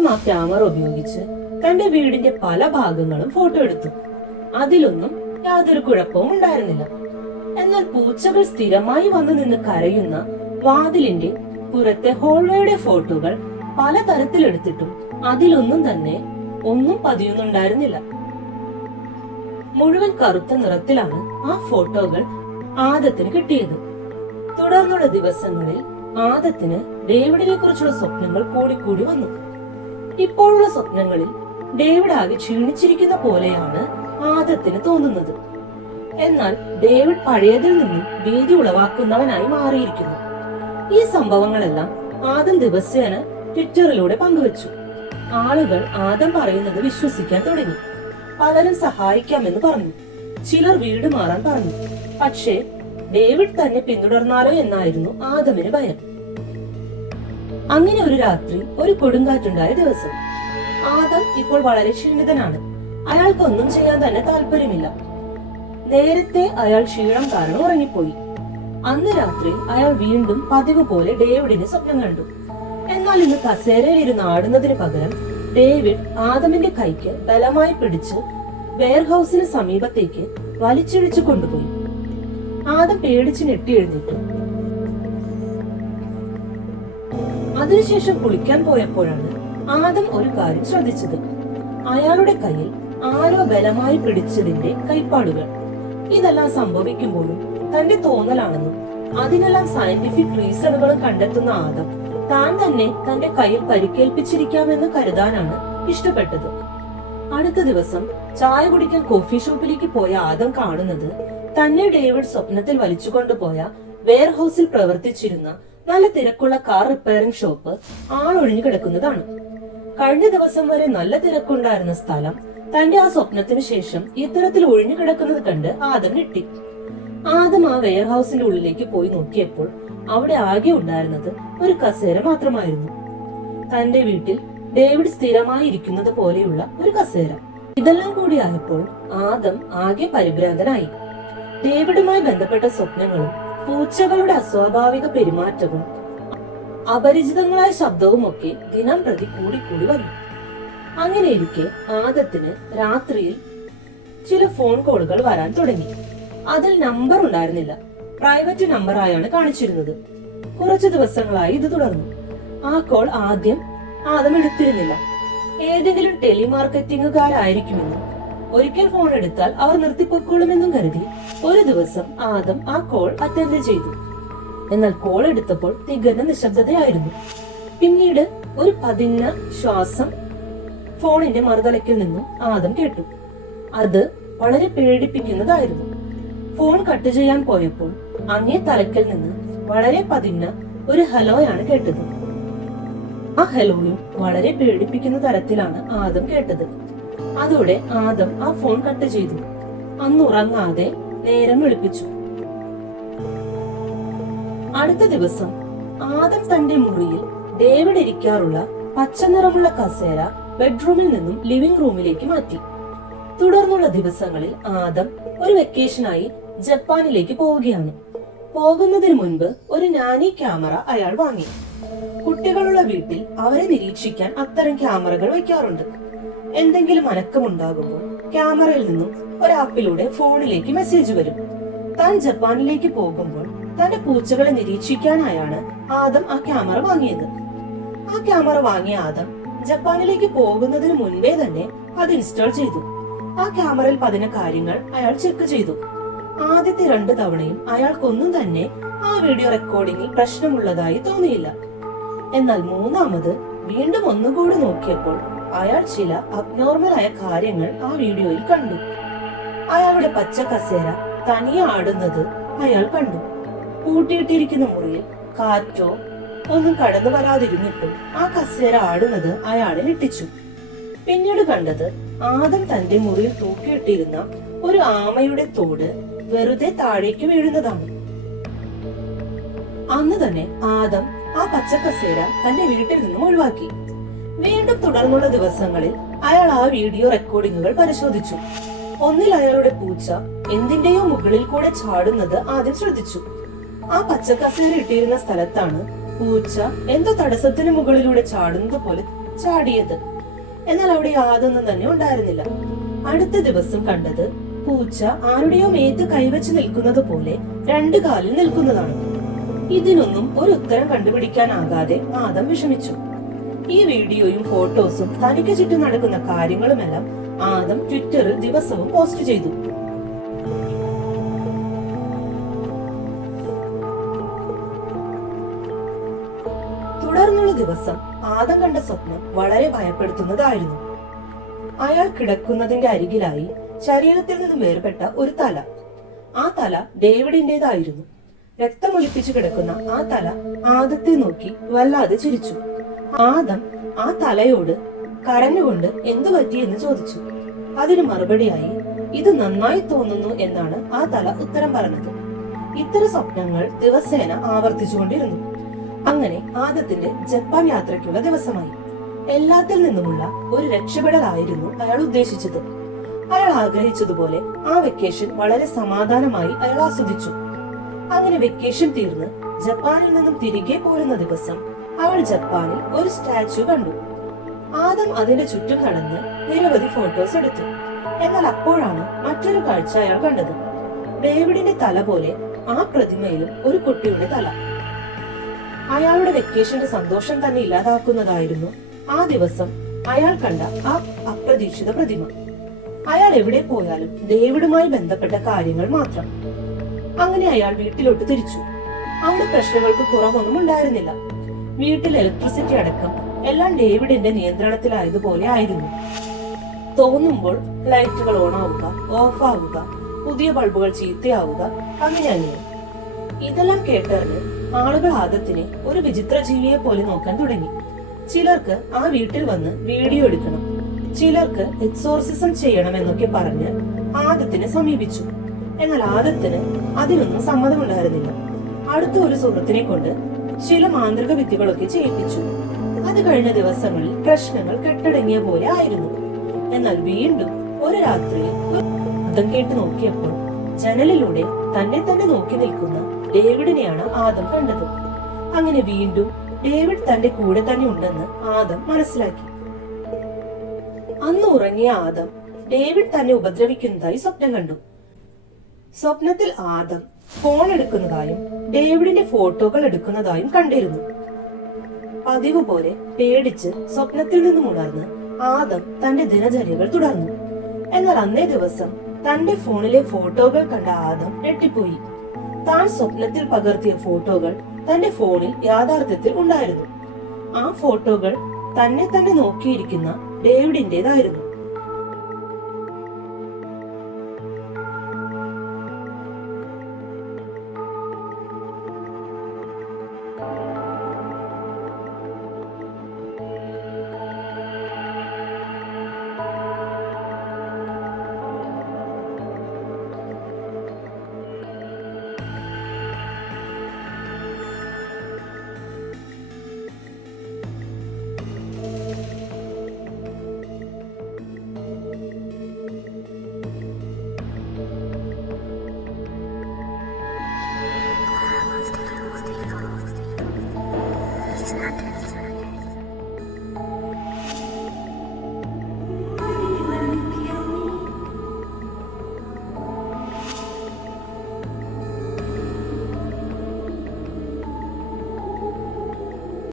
ആദം ആ ക്യാമറ ഉപയോഗിച്ച് തന്റെ വീടിന്റെ പല ഭാഗങ്ങളും ഫോട്ടോ എടുത്തു. അതിലൊന്നും യാതൊരു കുഴപ്പവും ഉണ്ടായിരുന്നില്ല. എന്നാൽ പൂച്ചകൾ സ്ഥിരമായി വന്നു നിന്ന് കരയുന്ന വാതിലിന്റെ പുറത്തെ ഹോൾവേയുടെ ഫോട്ടോകൾ പല തരത്തിലെടുത്തിട്ടും അതിലൊന്നും തന്നെ ഒന്നും പതിയുന്നുണ്ടായിരുന്നില്ല. മുഴുവൻ കറുത്ത നിറത്തിലാണ് ആ ഫോട്ടോകൾ ആദത്തിന് കിട്ടിയത്. തുടർന്നുള്ള ദിവസങ്ങളിൽ ആദത്തിന് ഡേവിഡിനെ കുറിച്ചുള്ള സ്വപ്നങ്ങൾ കൂടിക്കൂടി വന്നു. ഇപ്പോഴുള്ള സ്വപ്നങ്ങളിൽ ഡേവിഡ് ആകെ ക്ഷീണിച്ചിരിക്കുന്ന പോലെയാണ് ആദത്തിന് തോന്നുന്നത്. എന്നാൽ ഡേവിഡ് പഴയതിൽ നിന്നും ഭീതി ഉളവാക്കുന്നവനായി മാറിയിരിക്കുന്നു. ഈ സംഭവങ്ങളെല്ലാം ആദം ദിവസേന ട്വിറ്ററിലൂടെ പങ്കുവച്ചു. ആളുകൾ ആദം പറയുന്നത് വിശ്വസിക്കാൻ തുടങ്ങി. പലരും സഹായിക്കാമെന്ന് പറഞ്ഞു, ചിലർ വീട് മാറാൻ പറഞ്ഞു. പക്ഷേ ഡേവിഡ് തന്നെ പിന്തുടർന്നാലോ എന്നായിരുന്നു ആദമിന് ഭയം. അങ്ങനെ ഒരു രാത്രി ഒരു കൊടുങ്കാറ്റുണ്ടായ ദിവസം. ആദം ഇപ്പോൾ വളരെ ക്ഷീണിതനാണ്. അയാൾക്കൊന്നും ചെയ്യാൻ തന്നെ താല്പര്യമില്ല. നേരത്തെ അയാൾ ക്ഷീണം കാരണം ഉറങ്ങിപ്പോയി. അന്ന് രാത്രി അയാൾ വീണ്ടും പതിവ് പോലെ ഡേവിഡിനെ സ്വപ്നം കണ്ടു. എന്നാൽ ഇന്ന് കസേരയിൽ ഇരുന്ന് ആടുന്നതിന് പകരം ഡേവിഡ് ആദമിന്റെ കൈക്ക് ബലമായി പിടിച്ച് വെയർഹൌസിന് സമീപത്തേക്ക് വലിച്ചിഴിച്ചു കൊണ്ടുപോയി. ആദം പേടിച്ച് ഞെട്ടി എഴുന്നേറ്റു. അതിനുശേഷം കുളിക്കാൻ പോയപ്പോഴാണ് ആദം ഒരു കാര്യം ശ്രദ്ധിച്ചത്. അയാളുടെ കയ്യിൽ ആരോ ബലമായി പിടിച്ചതിന്റെ കൈപ്പാടുകൾ. ഇതെല്ലാം സംഭവിക്കുമ്പോഴും തന്റെ തോന്നലാണെന്നും അതിനെല്ലാം സയന്റിഫിക് റീസണുകളും കണ്ടെത്തുന്ന ആദം താൻ തന്നെ തന്റെ കയ്യിൽ പരിക്കേൽപ്പിച്ചിരിക്കാമെന്ന് കരുതാനാണ് ഇഷ്ടപ്പെട്ടത്. അടുത്ത ദിവസം ചായ കുടിക്കാൻ കോഫി ഷോപ്പിലേക്ക് പോയ ആദം കാണുന്നത് തന്നെ ഡേവിഡ് സ്വപ്നത്തിൽ വലിച്ചുകൊണ്ടുപോയ വെയർഹൌസിൽ പ്രവർത്തിച്ചിരുന്ന നല്ല തിരക്കുള്ള കാർ റിപ്പയറിംഗ് ഷോപ്പ് ആളൊഴിഞ്ഞു കിടക്കുന്നതാണ്. കഴിഞ്ഞ ദിവസം വരെ നല്ല തിരക്കുണ്ടായിരുന്ന സ്ഥലം തന്റെ ആ സ്വപ്നത്തിന് ശേഷം ഇത്തരത്തിൽ ഒഴിഞ്ഞു കിടക്കുന്നത് കണ്ട് ആദം ഞെട്ടി. ആദം ആ വെയർഹൌസിന്റെ ഉള്ളിലേക്ക് പോയി നോക്കിയപ്പോൾ അവിടെ ആകെ ഉണ്ടായിരുന്നത് ഒരു കസേര മാത്രമായിരുന്നു. തന്റെ വീട്ടിൽ ഡേവിഡ് സ്ഥിരമായി ഇരിക്കുന്നത് പോലെയുള്ള ഒരു കസേര. ഇതെല്ലാം കൂടി ആയപ്പോൾ ആദം ആകെ പരിഭ്രാന്തനായി. ഡേവിഡുമായി ബന്ധപ്പെട്ട സ്വപ്നങ്ങളും പൂച്ചകളുടെ അസ്വാഭാവിക പെരുമാറ്റവും അപരിചിതങ്ങളായ ശബ്ദവും ഒക്കെ ദിനം പ്രതി കൂടിക്കൂടി വന്നു. അങ്ങനെയിരിക്കെ ആദത്തിന് രാത്രിയിൽ ചില ഫോൺ കോളുകൾ വരാൻ തുടങ്ങി. അതിൽ നമ്പർ ഉണ്ടായിരുന്നില്ല, പ്രൈവറ്റ് നമ്പർ ആയാണ് കാണിച്ചിരുന്നത്. കുറച്ചു ദിവസങ്ങളായി ഇത് തുടർന്നു. ആ കോൾ ആദ്യം ആദം എടുത്തിരുന്നില്ല. ഏതെങ്കിലും ടെലിമാർക്കറ്റിംഗുകാരായിരിക്കുമെന്നും ഒരിക്കൽ ഫോൺ എടുത്താൽ അവർ നിർത്തിപ്പൊക്കോളുമെന്നും കരുതി ഒരു ദിവസം ആദം ആ കോൾ അറ്റൻഡ് ചെയ്തു. എന്നാൽ കോൾ എടുത്തപ്പോൾ തികഞ്ഞ നിശബ്ദതയായിരുന്നു. പിന്നീട് ഒരു പതിഞ്ഞ ശ്വാസം ഫോണിന്റെ മറുതലക്കിൽ നിന്നും ആദം കേട്ടു. അത് വളരെ പേടിപ്പിക്കുന്നതായിരുന്നു. ഫോൺ കട്ട് ചെയ്യാൻ പോയപ്പോൾ അങ്ങേ തലക്കൽ നിന്ന് വളരെ പതിഞ്ഞ ഒരു ഹലോയാണ് കേട്ടത്. ആ ഹലോയും വളരെ പേടിപ്പിക്കുന്ന തരത്തിലാണ് ആദം കേട്ടത്. അതോടെ ആദം ആ ഫോൺ കട്ട് ചെയ്തു. അന്നുറങ്ങാതെ നേരം വെളുപ്പിച്ചു. അടുത്ത ദിവസം ആദം തന്റെ മുറിയിൽ ഡേവിഡ് ഇരിക്കാറുള്ള പച്ച നിറമുള്ള കസേര ബെഡ്റൂമിൽ നിന്നും ലിവിംഗ് റൂമിലേക്ക് മാറ്റി. തുടർന്നുള്ള ദിവസങ്ങളിൽ ആദം ഒരു വെക്കേഷനായി ജപ്പാനിലേക്ക് പോവുകയാണ്. പോകുന്നതിന് മുൻപ് ഒരു നാനി ക്യാമറ അയാൾ വാങ്ങി. കുട്ടികളുള്ള വീട്ടിൽ അവരെ നിരീക്ഷിക്കാൻ അത്തരം ക്യാമറകൾ വെക്കാറുണ്ട്. എന്തെങ്കിലും അനക്കമുണ്ടാകുമ്പോൾ ക്യാമറയിൽ നിന്നും ഒരു ആപ്പിലൂടെ ഫോണിലേക്ക് മെസ്സേജ് വരും. താൻ ജപ്പാനിലേക്ക് പോകുമ്പോൾ തന്റെ പൂച്ചകളെ നിരീക്ഷിക്കാനായാണ് ആദം ആ ക്യാമറ വാങ്ങിയത്. ആ ക്യാമറ വാങ്ങിയ ആദം ജപ്പാനിലേക്ക് പോകുന്നതിന് മുൻപേ തന്നെ അത് ഇൻസ്റ്റാൾ ചെയ്തു. ആ ക്യാമറയിൽ പതിന കാര്യങ്ങൾ അയാൾ ചെക്ക് ചെയ്തു. ആദ്യത്തെ 2 തവണയും അയാൾക്കൊന്നും തന്നെ ആ വീഡിയോ റെക്കോർഡിംഗിൽ പ്രശ്നമുള്ളതായി തോന്നിയില്ല. എന്നാൽ മൂന്നാമത് വീണ്ടും ഒന്നുകൂടി നോക്കിയപ്പോൾ അയാൾ ചില അബ്നോർമലായ കാര്യങ്ങൾ ആ വീഡിയോയിൽ കണ്ടു. അയാളുടെ പച്ച കസേര തനിയെ ആടുന്നത് അയാൾ കണ്ടു. പൂട്ടിയിട്ടിരിക്കുന്ന മുറിയിൽ കാറ്റോ ഒന്നും കടന്നു വരാതിരുന്നിട്ടും ആ കസേര ആടുന്നത് അയാളെ ഞെട്ടിച്ചു. പിന്നീട് കണ്ടത് ആദം തന്റെ മുറിയിൽ തൂക്കിയിട്ടിരുന്ന ഒരു ആമയുടെ തോട് വെറുതെ താഴേക്ക് വീഴുന്നതാണ്. അന്ന് തന്നെ ആദം ആ പച്ചക്കസേര തന്റെ വീട്ടിൽ നിന്നും ഒഴിവാക്കി. വീണ്ടും തുടർന്നുള്ള ദിവസങ്ങളിൽ അയാൾ ആ വീഡിയോ റെക്കോർഡിങ്ങുകൾ പരിശോധിച്ചു. ഒന്നിൽ അയാളുടെ പൂച്ച എന്തിന്റെയോ മുകളിൽ കൂടെ ചാടുന്നത് ആദ്യം ശ്രദ്ധിച്ചു. ആ പച്ചക്കസേര ഇട്ടിരുന്ന സ്ഥലത്താണ് പൂച്ച എന്തോ തടസ്സത്തിന് മുകളിലൂടെ ചാടുന്നത് പോലെ ചാടിയത്. എന്നാൽ അവിടെ യാതൊന്നും തന്നെ ഉണ്ടായിരുന്നില്ല. അടുത്ത ദിവസം കണ്ടത് പൂച്ച ആരുടെയോ മേത്ത് കൈവച്ച് നിൽക്കുന്നത് പോലെ രണ്ട് കാലിൽ നിൽക്കുന്നതാണ്. ഇതിനൊന്നും ഒരു ഉത്തരം കണ്ടുപിടിക്കാനാകാതെ ആദം വിഷമിച്ചു. ഈ വീഡിയോയും ഫോട്ടോസും തനിക്ക് ചുറ്റും നടക്കുന്ന കാര്യങ്ങളുമെല്ലാം ആദം ട്വിറ്ററിൽ ദിവസവും പോസ്റ്റ് ചെയ്തു. തുടർന്നുള്ള ദിവസം ആദം കണ്ട സ്വപ്നം വളരെ ഭയപ്പെടുത്തുന്നതായിരുന്നു. അയാൾ കിടക്കുന്നതിന്റെ അരികിലായി ശരീരത്തിൽ നിന്നും വേർപെട്ട ഒരു തല. ആ തല ഡേവിഡിന്റേതായിരുന്നു. രക്തമൊലിപ്പിച്ചു കിടക്കുന്ന ആ തല ആദത്തെ നോക്കി വല്ലാതെ ചിരിച്ചു. ആദം ആ തലയോട് കരഞ്ഞുകൊണ്ട് എന്തു പറ്റിയെന്ന് ചോദിച്ചു. അതിന് മറുപടിയായി ഇത് നന്നായി തോന്നുന്നു എന്നാണ് ആ തല ഉത്തരം പറഞ്ഞത്. ഇത്തരം സ്വപ്നങ്ങൾ ദിവസേന ആവർത്തിച്ചുകൊണ്ടിരുന്നു. അങ്ങനെ ആദത്തിന്റെ ജപ്പാൻ യാത്രയ്ക്കുള്ള ദിവസമായി. എല്ലാത്തിൽ നിന്നുമുള്ള ഒരു രക്ഷപ്പെടലായിരുന്നു അയാൾ ഉദ്ദേശിച്ചത്. അയാൾ ആഗ്രഹിച്ചതുപോലെ ആ വെക്കേഷൻ വളരെ സമാധാനമായി അയാൾ ആസ്വദിച്ചു. അങ്ങനെ വെക്കേഷൻ തീർന്ന് ജപ്പാനിൽ നിന്നും തിരികെ പോരുന്ന ദിവസം അവൾ ജപ്പാനിൽ ഒരു സ്റ്റാച്യു കണ്ടു. ആദം അതിന്റെ ചുറ്റും നടന്ന് നിരവധി ഫോട്ടോസ് എടുത്തു. എന്നാൽ അപ്പോഴാണ് മറ്റൊരു കാഴ്ച അയാൾ കണ്ടത്. ഡേവിഡിന്റെ തല പോലെ ആ പ്രതിമയിലും ഒരു കുട്ടിയുടെ തല. അയാളുടെ വെക്കേഷന്റെ സന്തോഷം തന്നെ ഇല്ലാതാക്കുന്നതായിരുന്നു ആ ദിവസം അയാൾ കണ്ട ആ അപ്രതീക്ഷിത പ്രതിമ. അയാൾ എവിടെ പോയാലും ഡേവിഡുമായി ബന്ധപ്പെട്ട കാര്യങ്ങൾ മാത്രം. അങ്ങനെ അയാൾ വീട്ടിലോട്ട് തിരിച്ചു. അവിടെ പ്രശ്നങ്ങൾക്ക് കുറവൊന്നും ഉണ്ടായിരുന്നില്ല. വീട്ടിൽ ഇലക്ട്രിസിറ്റി അടക്കം എല്ലാം ഡേവിഡിന്റെ നിയന്ത്രണത്തിലായതുപോലെ ആയിരുന്നു. തോന്നുമ്പോൾ ലൈറ്റുകൾ ഓൺ ആവുക, ഓഫ് ആവുക, പുതിയ ബൾബുകൾ ചീത്തയാവുക, അങ്ങനെ. ഇതെല്ലാം കേട്ടറിഞ്ഞ് ആളുകൾ ആദത്തിനെ ഒരു വിചിത്ര ജീവിയെ പോലെ നോക്കാൻ തുടങ്ങി. ചിലർക്ക് ആ വീട്ടിൽ വന്ന് വീഡിയോ എടുക്കണം, ചിലർക്ക് എക്സോർസിസം ചെയ്യണം എന്നൊക്കെ പറഞ്ഞ് ആദത്തിനെ സമീപിച്ചു. എന്നാൽ ആദത്തിന് അതിനൊന്നും സമ്മതമുണ്ടായിരുന്നില്ല. അടുത്ത ഒരു സുഹൃത്തിനെ കൊണ്ട് ചില മാന്ത്രിക വിദ്യകളൊക്കെ ചെയ്യിപ്പിച്ചു. അത് കഴിഞ്ഞ ദിവസങ്ങളിൽ പ്രശ്നങ്ങൾ കെട്ടടങ്ങിയ പോലെ ആയിരുന്നു. എന്നാൽ വീണ്ടും ഒരു രാത്രിയിൽ ശബ്ദം കേട്ട് നോക്കിയപ്പോൾ ജനലിലൂടെ തന്നെ തന്നെ നോക്കി നിൽക്കുന്ന ഡേവിഡിനെയാണ് ആദം കണ്ടത്. അങ്ങനെ വീണ്ടും ഡേവിഡ് തന്റെ കൂടെ തന്നെ ഉണ്ടെന്ന് ആദം മനസ്സിലാക്കി. അന്ന് ഉറങ്ങിയ ആദം ഡേവിഡ് തന്നെ ഉപദ്രവിക്കുന്നതായി സ്വപ്നം കണ്ടു. സ്വപ്നത്തിൽ ആദം ഫോൺ എടുക്കുന്നതായും ഡേവിഡിന്റെ ഫോട്ടോകൾ എടുക്കുന്നതായും കണ്ടിരുന്നു. പതിവ് പോലെ പേടിച്ച് സ്വപ്നത്തിൽ നിന്നും ഉണർന്ന് ആദം തന്റെ ദിനചര്യകൾ തുടർന്നു. എന്നാൽ അന്നേ ദിവസം തന്റെ ഫോണിലെ ഫോട്ടോകൾ കണ്ട ആദം ഞെട്ടിപ്പോയി. താൻ സ്വപ്നത്തിൽ പകർത്തിയ ഫോട്ടോകൾ തന്റെ ഫോണിൽ യാഥാർത്ഥ്യത്തിൽ ഉണ്ടായിരുന്നു. ആ ഫോട്ടോകൾ തന്നെ തന്നെ നോക്കിയിരിക്കുന്ന ഡേവിഡിന്റേതായിരുന്നു.